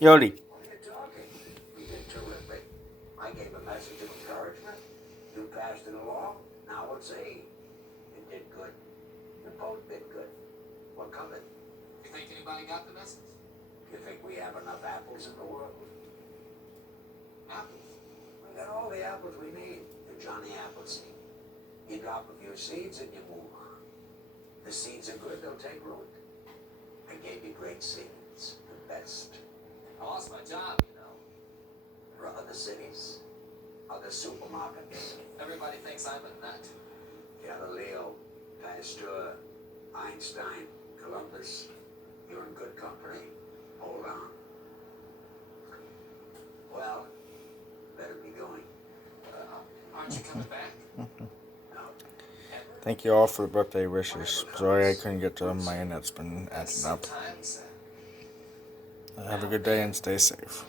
Yodi. What are you talking? You did terrific. I gave a message of encouragement. You passed it along. Now let's see. You did good. You both did good. What coming? You think anybody got the message? You think we have enough apples in the world? Apples. We got all the apples we need. You're Johnny Appleseed. You drop a few seeds and you move on. The seeds are good, they'll take root. I gave you great seeds. The best. I lost my job, you know. For other cities, other supermarkets. Everybody thinks I'm a nut. Galileo, Pasteur, Einstein, Columbus. You're in good company. Hold on. Well, better be going. Aren't you coming back? No. Thank you all for the birthday wishes. Sorry I couldn't get to them. My internet's been acting up. Sometimes, Have a good day and stay safe.